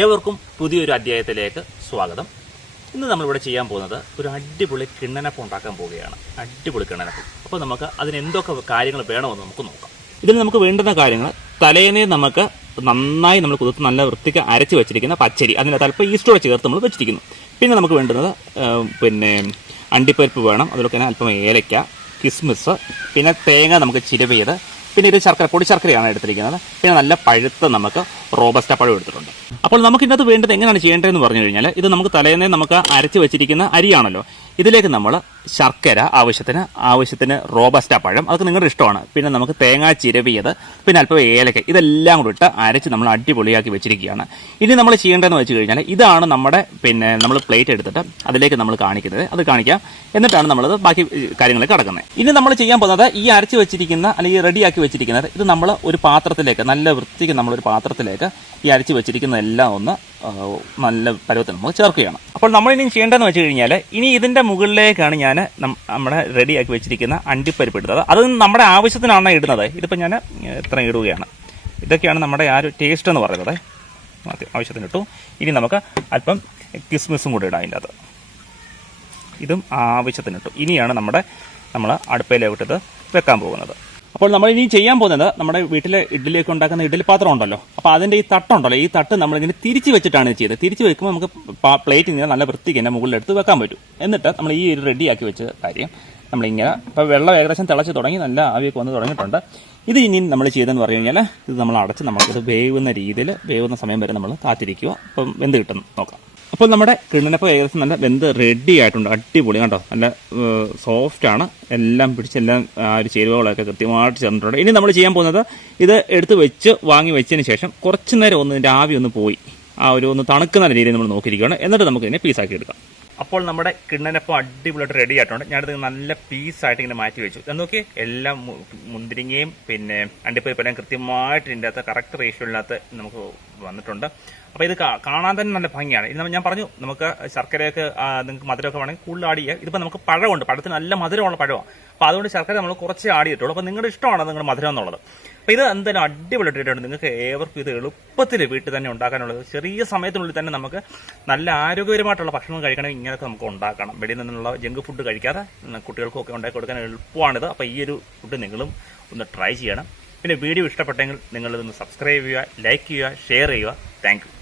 ഏവർക്കും പുതിയൊരു അധ്യായത്തിലേക്ക് സ്വാഗതം. ഇന്ന് നമ്മളിവിടെ ചെയ്യാൻ പോകുന്നത് ഒരു അടിപൊളി കിണ്ണനപ്പം ഉണ്ടാക്കാൻ പോവുകയാണ്. അടിപൊളി കിണ്ണനപ്പം. അപ്പോൾ നമുക്ക് അതിന് എന്തൊക്കെ കാര്യങ്ങൾ വേണമെന്ന് നമുക്ക് നോക്കാം. ഇതിന് നമുക്ക് വേണ്ടുന്ന കാര്യങ്ങൾ, തലേനെ നമുക്ക് നന്നായി നമ്മൾ കുതിർത്ത് നല്ല വൃത്തിക്ക് അരച്ച് വെച്ചിരിക്കുന്ന പച്ചരി, അതിനകത്ത് അല്പം ഈസ്റ്റോടെ ചേർത്ത് നമ്മൾ വെച്ചിരിക്കുന്നു. പിന്നെ നമുക്ക് വേണ്ടുന്നത് അണ്ടിപ്പരിപ്പ് വേണം, അതിലൊക്കെ അല്പം ഏലയ്ക്ക, കിസ്മിസ്, പിന്നെ തേങ്ങ നമുക്ക് ചിരവിയത്, പിന്നെ ഇത് ശർക്കര, പൊടി ശർക്കരയാണ് എടുത്തിരിക്കുന്നത്. പിന്നെ നല്ല പഴുത്ത നമുക്ക് റോബസ്റ്റ പഴം എടുത്തിട്ടുണ്ട്. അപ്പോൾ നമുക്കിതിനകത്ത് വേണ്ടത് എങ്ങനെയാണ് ചെയ്യേണ്ടതെന്ന് പറഞ്ഞു കഴിഞ്ഞാൽ, ഇത് നമുക്ക് തലേന്നേ നമുക്ക് അരച്ച് വെച്ചിരിക്കുന്ന അരിയാണല്ലോ. ഇതിലേക്ക് നമ്മൾ ശർക്കര ആവശ്യത്തിന് റോബസ്റ്റ പഴം, അതൊക്കെ നിങ്ങളുടെ ഇഷ്ടമാണ്. പിന്നെ നമുക്ക് തേങ്ങ ചിരവിയത്, പിന്നെ അല്പം ഏലക്ക, ഇതെല്ലാം കൂടി ഇട്ട് അരച്ച് നമ്മൾ അടിപൊളിയാക്കി വെച്ചിരിക്കുകയാണ്. ഇനി നമ്മൾ ചെയ്യേണ്ടതെന്ന് വെച്ച് കഴിഞ്ഞാൽ, ഇതാണ് നമ്മുടെ നമ്മൾ പ്ലേറ്റ് എടുത്തിട്ട് അതിലേക്ക് നമ്മൾ കാണിക്കുന്നത്, അത് കാണിക്കാം. എന്നിട്ടാണ് നമ്മളത് ബാക്കി കാര്യങ്ങളിലേക്ക് കടക്കുന്നത്. ഇനി നമ്മൾ ചെയ്യാൻ പോകുന്നത്, ഈ അരച്ച് വെച്ചിരിക്കുന്ന അല്ലെങ്കിൽ റെഡിയാക്കി വെച്ചിരിക്കുന്നത്, ഇത് നമ്മൾ ഒരു പാത്രത്തിലേക്ക്, നല്ല വൃത്തിക്ക് നമ്മളൊരു പാത്രത്തിലേക്ക് ഈ അരച്ച് വെച്ചിരിക്കുന്നതെല്ലാം ഒന്ന് നല്ല പരുവത്തിൽ നമുക്ക് ചേർക്കുകയാണ്. അപ്പോൾ നമ്മളിനി ചെയ്യേണ്ടതെന്ന് വെച്ച് കഴിഞ്ഞാൽ, ഇനി ഇതിൻ്റെ മുകളിലേക്കാണ് ഞാൻ നമ്മുടെ റെഡിയാക്കി വെച്ചിരിക്കുന്ന അണ്ടിപ്പരിപ്പ് ഇടുന്നത്. അത് നമ്മുടെ ആവശ്യത്തിനാണ് ഇടുന്നത്. ഇതിപ്പോൾ ഞാൻ ഇത്ര ഇടുകയാണ്. ഇതൊക്കെയാണ് നമ്മുടെ ആ ഒരു ടേസ്റ്റ് എന്ന് പറയുന്നത്. ആവശ്യത്തിന് ഇട്ടു. ഇനി നമുക്ക് അല്പം കിസ്മിസും കൂടി ഇടാം അതിൻ്റെ അത്. ഇതും ആവശ്യത്തിന് ഇട്ടു. ഇനിയാണ് നമ്മൾ അടുപ്പയിലോട്ട് വെക്കാൻ പോകുന്നത്. അപ്പോൾ നമ്മൾ ഇനി ചെയ്യാൻ പോകുന്നത്, നമ്മുടെ വീട്ടിലെ ഇഡ്ഡലിയൊക്കെ ഉണ്ടാക്കുന്ന ഇഡ്ഡലി പാത്രം ഉണ്ടല്ലോ, അപ്പോൾ അതിൻ്റെ ഈ തട്ടുണ്ടല്ലോ, ഈ തട്ട് നമ്മളിങ്ങനെ തിരിച്ച് വെച്ചിട്ടാണ് ചെയ്തത്. തിരിച്ച് വെക്കുമ്പോൾ നമുക്ക് പ്ലേറ്റ് ഇങ്ങനെ നല്ല വൃത്തിക്ക് തന്നെ മുകളിലെടുത്ത് വെക്കാൻ പറ്റും. എന്നിട്ട് നമ്മൾ ഈ ഒരു റെഡിയാക്കി വെച്ച കാര്യം നമ്മളിങ്ങനെ, ഇപ്പോൾ വെള്ളം ഏകദേശം തിളച്ച് തുടങ്ങി, നല്ല ആവിയൊക്കെ വന്ന് തുടങ്ങിയിട്ടുണ്ട്. ഇത് ഇനി നമ്മൾ ചെയ്തതെന്ന് പറഞ്ഞു കഴിഞ്ഞാൽ, ഇത് നമ്മൾ അടച്ച് നമുക്കിത് വേവുന്ന രീതിയിൽ, വേവുന്ന സമയം വരെ നമ്മൾ കാത്തിരിക്കുക. അപ്പം വെന്ത് കിട്ടുന്നു നോക്കാം. അപ്പോൾ നമ്മുടെ കിണ്ണനപ്പം ഏകദേശം നല്ല വെന്ത് റെഡി ആയിട്ടുണ്ട്. അടിപൊളി കണ്ടോ, നല്ല സോഫ്റ്റാണ്. എല്ലാം പിടിച്ചെല്ലാം ആ ഒരു ചേരുവകളൊക്കെ കൃത്യമായിട്ട് ചേർന്നിട്ടുണ്ട്. ഇനി നമ്മൾ ചെയ്യാൻ പോകുന്നത്, ഇത് എടുത്ത് വെച്ച് വാങ്ങി വെച്ചതിന് ശേഷം കുറച്ച് നേരം ഒന്ന് ഇതിൻ്റെ ആവി ഒന്ന് പോയി ഒന്ന് തണുക്കുന്ന രീതിയിൽ നമ്മൾ നോക്കിയിരിക്കുകയാണ്. എന്നിട്ട് നമുക്ക് ഇതിനെ പീസാക്കി എടുക്കാം. അപ്പോൾ നമ്മുടെ കിണ്ണനപ്പം അടിപൊളിയായിട്ട് റെഡി ആയിട്ടുണ്ട്. ഞാനിത് നല്ല പീസായിട്ട് ഇങ്ങനെ മാറ്റി വെച്ചു. നോക്കി, എല്ലാം മുന്തിരിങ്ങയും പിന്നെ അണ്ടിപ്പരിപ്പെല്ലാം കൃത്യമായിട്ട് ഇതിൻ്റെ അകത്ത് കറക്റ്റ് റേഷ്യോയിനകത്ത് നമുക്ക് വന്നിട്ടുണ്ട്. അപ്പോൾ ഇത് കാണാൻ തന്നെ നല്ല ഭംഗിയാണ്. ഇത് ഞാൻ പറഞ്ഞു, നമുക്ക് ശർക്കരയൊക്കെ നിങ്ങൾക്ക് മധുരമൊക്കെ വേണമെങ്കിൽ കൂടുതൽ ആഡ് ചെയ്യുക. ഇതിപ്പോൾ നമുക്ക് പഴമുണ്ട്, പഴത്തിന് നല്ല മധുരമുള്ള പഴമാണ്. അപ്പോൾ അതുകൊണ്ട് ശർക്കര നമ്മൾ കുറച്ച് ആഡ് ചെയ്തിട്ടുള്ളൂ. അപ്പോൾ നിങ്ങളുടെ ഇഷ്ടമാണ് നിങ്ങളുടെ മധുരം എന്നുള്ളത്. അപ്പോൾ ഇത് എന്തായാലും അടിപൊളിയായിട്ടുണ്ട്. നിങ്ങൾക്ക് ഏവർക്കും ഇത് എളുപ്പത്തിൽ വീട്ടിൽ തന്നെ ഉണ്ടാക്കാനുള്ളത്. ചെറിയ സമയത്തിനുള്ളിൽ തന്നെ നമുക്ക് നല്ല ആരോഗ്യപരമായിട്ടുള്ള ഭക്ഷണം കഴിക്കണമെങ്കിൽ ഇങ്ങനെയൊക്കെ നമുക്ക് ഉണ്ടാക്കണം. വെളിയിൽ നിന്നുള്ള ജങ്ക് ഫുഡ് കഴിക്കാതെ കുട്ടികൾക്കും ഒക്കെ ഉണ്ടാക്കി കൊടുക്കാൻ എളുപ്പമാണിത്. അപ്പോൾ ഈ ഒരു ഫുഡ് നിങ്ങളും ഒന്ന് ട്രൈ ചെയ്യണം. പിന്നെ വീഡിയോ ഇഷ്ടപ്പെട്ടെങ്കിൽ നിങ്ങളിതൊന്ന് സബ്സ്ക്രൈബ് ചെയ്യുക, ലൈക്ക് ചെയ്യുക, ഷെയർ ചെയ്യുക. Thank you.